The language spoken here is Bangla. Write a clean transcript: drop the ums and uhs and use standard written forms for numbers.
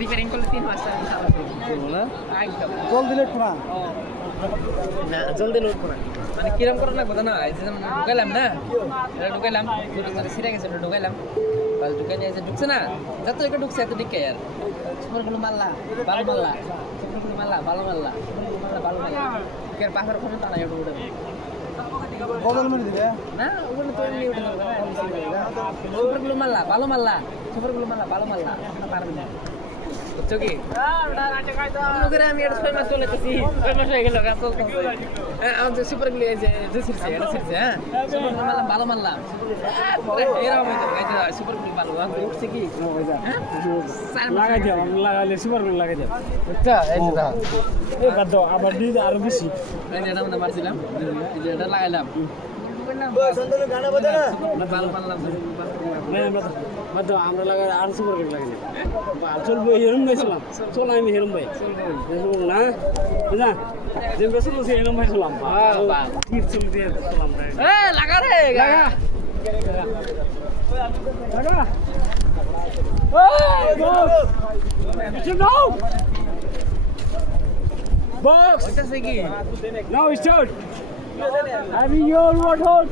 রিপেয়ারিং করলে 3 মাস জল দিলে খোনা না জলদি লোড করা মানে কিরম করে লাগবে না এই যে ঢুকাইলাম না এটা ঢুকাইলাম সিরা গেছে এটা ঢুকাইলাম বাল ঢুকাই নিয়ে ঢুকছে না যত একটা ঢুকছে এত দিকে আর সুপারগুলো মারলা ভালো মারলা সুপারগুলো মারলা ভালো মারলা ভালো মারলা কের পাহাড় ফোন টানা এটা উঠে বদল মেরে দিবে না ওগুলো তো এমনি উঠে যাবে সুপারগুলো মারলা ভালো মারলা সুপারগুলো মারলা ভালো মারলা পারবে না বুঝছো কি করে আমি এটা 6 মাস চলেছি 6 মাস হয়ে গেল কাজ চলতেছে আমাদের সুপার গুলো এই যে ছিড়ছে এটা ছিড়ছে হ্যাঁ সুপার গুলো মারলাম ভালো মারলাম এরকম হইতো এই যে সুপার গুলো ভালো উঠছে কি লাগাই দাও লাগাইলে সুপার গুলো লাগাই দাও আচ্ছা এই যে দাও এই বাদ দাও আবার দিই আরো বেশি এই যে এটা আমরা মারছিলাম এই যে এটা লাগাইলাম গানা বাজে না ভালো মারলাম বাদ দাও আমরা লাগাই আর সুপার গুলো লাগাই চলবো হেরম ভাই ছিলাম চল আমি হেরম ভাই না বুঝা যে বেসল সে হেরম ভাই ছিলাম টিপ চল দিয়ে ছিলাম এ লাগা রে লাগা লাগা ওই বস you know box ওইটা সে কি now start having your what hold